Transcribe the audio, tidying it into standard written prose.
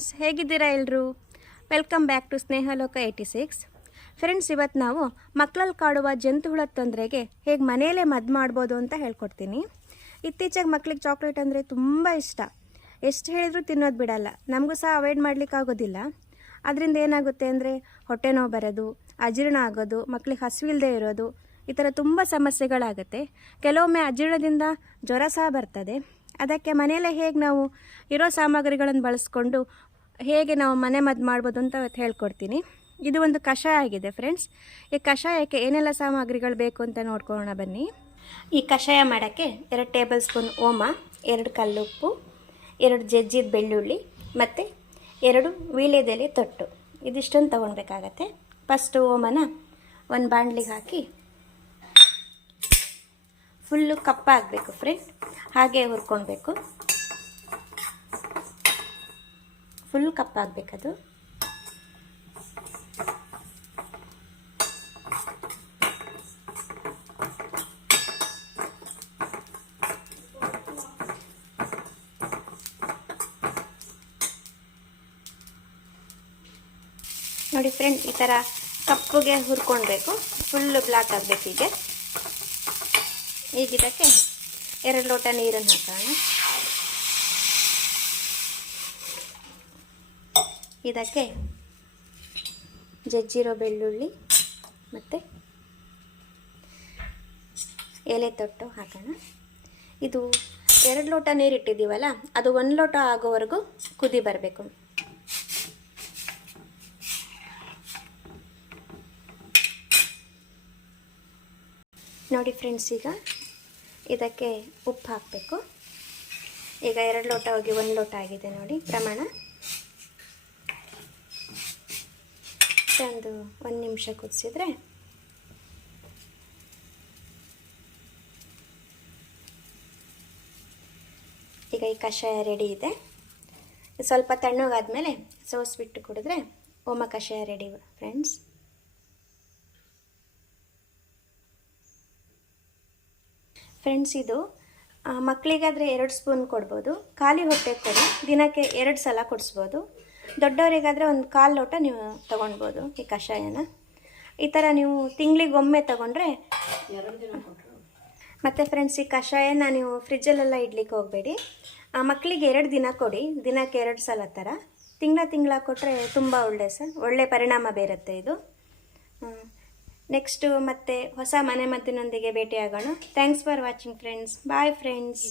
Friends, ಹೇಗಿದ್ದೀರಾ ಎಲ್ಲರೂ? Welcome back to Snehaloka 86. Friends, ಇವತ್ತು ನಾವು ಮಕ್ಕಳಲ್ಲಿ ಕಾಡುವ ಜಂತುಹುಳದ ತೊಂದರೆಗೆ ಹೇಗೆ ಮನೆಯಲ್ಲೇ ಮದ್ದು ಮಾಡ್ಬೋದು ಅಂತ ಹೇಳ್ಕೊಡ್ತೀನಿ. ಇತ್ತೀಚೆಗೆ ಮಕ್ಕಳಿಗೆ ಚಾಕ್ಲೇಟ್ ಅಂದರೆ ತುಂಬ ಇಷ್ಟ. ಎಷ್ಟು ಹೇಳಿದರೂ ತಿನ್ನೋದು ಬಿಡಲ್ಲ. ನಮಗೂ ಸಹ ಅವಾಯ್ಡ್ ಮಾಡಲಿಕ್ಕಾಗೋದಿಲ್ಲ. ಅದರಿಂದ ಏನಾಗುತ್ತೆ ಅಂದರೆ ಹೊಟ್ಟೆ ನೋವು ಬರೋದು, ಅಜೀರ್ಣ ಆಗೋದು, ಮಕ್ಕಳಿಗೆ ಹಸಿವಿಲ್ಲದೆ ಇರೋದು, ಈ ಥರ ತುಂಬ ಸಮಸ್ಯೆಗಳಾಗುತ್ತೆ. ಕೆಲವೊಮ್ಮೆ ಅಜೀರ್ಣದಿಂದ ಜ್ವರ ಸಹ ಬರ್ತದೆ. ಅದಕ್ಕೆ ಮನೆಯಲ್ಲೇ ಹೇಗೆ ನಾವು ಇರೋ ಸಾಮಗ್ರಿಗಳನ್ನು ಬಳಸ್ಕೊಂಡು ಹೇಗೆ ನಾವು ಮನೆ ಮದ್ದು ಮಾಡ್ಬೋದು ಅಂತ ಇವತ್ತು ಹೇಳ್ಕೊಡ್ತೀನಿ. ಇದು ಒಂದು ಕಷಾಯ ಆಗಿದೆ ಫ್ರೆಂಡ್ಸ್. ಈ ಕಷಾಯಕ್ಕೆ ಏನೆಲ್ಲ ಸಾಮಗ್ರಿಗಳು ಬೇಕು ಅಂತ ನೋಡ್ಕೊಳ್ಳೋಣ ಬನ್ನಿ. ಈ ಕಷಾಯ ಮಾಡೋಕ್ಕೆ 2 ಟೇಬಲ್ ಸ್ಪೂನ್ ಓಮ, 2 ಕಲ್ಲುಪ್ಪು, 2 ಜಜ್ಜಿದ ಬೆಳ್ಳುಳ್ಳಿ ಮತ್ತು 2 ವೀಳ್ಯದೆಲೆ ತೊಟ್ಟು, ಇದಿಷ್ಟನ್ನು ತೊಗೊಳ್ಬೇಕಾಗತ್ತೆ. ಫಸ್ಟು ಓಮನ ಒಂದು ಬಾಣಲಿಗೆ ಹಾಕಿ ಫುಲ್ಲು ಕಪ್ಪಾಗಬೇಕು ಫ್ರೆಂಡ್, ಹಾಗೆ ಹುರ್ಕೊಳ್ಬೇಕು. ಫುಲ್ ಕಪ್ಪಾಗಬೇಕದು. ನೋಡಿ ಫ್ರೆಂಡ್, ಈ ಥರ ಕಪ್ಪಗೆ ಹುರ್ಕೊಳ್ಬೇಕು, ಫುಲ್ ಬ್ಲ್ಯಾಕ್ ಆಗಬೇಕು. ಈಗ ಇದಕ್ಕೆ 2 ಲೋಟ ನೀರನ್ನು ಹಾಕೋಣ. ಇದಕ್ಕೆ ಜಜ್ಜಿರೋ ಬೆಳ್ಳುಳ್ಳಿ ಮತ್ತು ಎಲೆ ತೊಟ್ಟು ಹಾಕೋಣ. ಇದು 2 ಲೋಟ ನೀರು ಇಟ್ಟಿದ್ದೀವಲ್ಲ, ಅದು 1 ಲೋಟ ಆಗೋವರೆಗೂ ಕುದಿ ಬರಬೇಕು. ನೋಡಿ ಫ್ರೆಂಡ್ಸ್, ಈಗ ಇದಕ್ಕೆ ಉಪ್ಪು ಹಾಕಬೇಕು. ಈಗ 2 ಲೋಟ ಹೋಗಿ 1 ಲೋಟ ಆಗಿದೆ ನೋಡಿ ಪ್ರಮಾಣ. ಒಂದು 1 ನಿಮಿಷ ಕುದಿಸಿದ್ರೆ ಈಗ ಈ ಕಷಾಯ ರೆಡಿ ಇದೆ. ಸ್ವಲ್ಪ ತಣ್ಣಗಾದ್ಮೇಲೆ ಸೋಸ್ಬಿಟ್ಟು ಕುಡಿದ್ರೆ ಓಮ ಕಷಾಯ ರೆಡಿ ಫ್ರೆಂಡ್ಸ್. ಫ್ರೆಂಡ್ಸ್, ಇದು ಮಕ್ಕಳಿಗಾದರೆ 2 ಸ್ಪೂನ್ ಕೊಡ್ಬೋದು. ಖಾಲಿ ಹೊಟ್ಟೆ ಕೊಡಿ, ದಿನಕ್ಕೆ 2 ಸಲ ಕುಡಿಸ್ಬೋದು. ದೊಡ್ಡವರಿಗಾದರೆ 1/4 ಲೋಟ ನೀವು ತೊಗೊಳ್ಬೋದು ಈ ಕಷಾಯನ. ಈ ಥರ ನೀವು ತಿಂಗಳಿಗೊಮ್ಮೆ ತೊಗೊಂಡ್ರೆ. ಮತ್ತು ಫ್ರೆಂಡ್ಸ್, ಈ ಕಷಾಯನ ನೀವು ಫ್ರಿಜ್ಜಲ್ಲೆಲ್ಲ ಇಡ್ಲಿಕ್ಕೆ ಹೋಗಬೇಡಿ. ಮಕ್ಕಳಿಗೆ 2 ದಿನ ಕೊಡಿ, ದಿನಕ್ಕೆ 2 ಸಲ ಥರ. ತಿಂಗಳ ಕೊಟ್ಟರೆ ತುಂಬ ಒಳ್ಳೆ ಪರಿಣಾಮ ಬೀರುತ್ತೆ ಇದು. ನೆಕ್ಸ್ಟು ಮತ್ತೆ ಹೊಸ ಮನೆ ಮದ್ದಿನೊಂದಿಗೆ ಭೇಟಿಯಾಗೋಣ. Thanks for watching friends. Bye friends.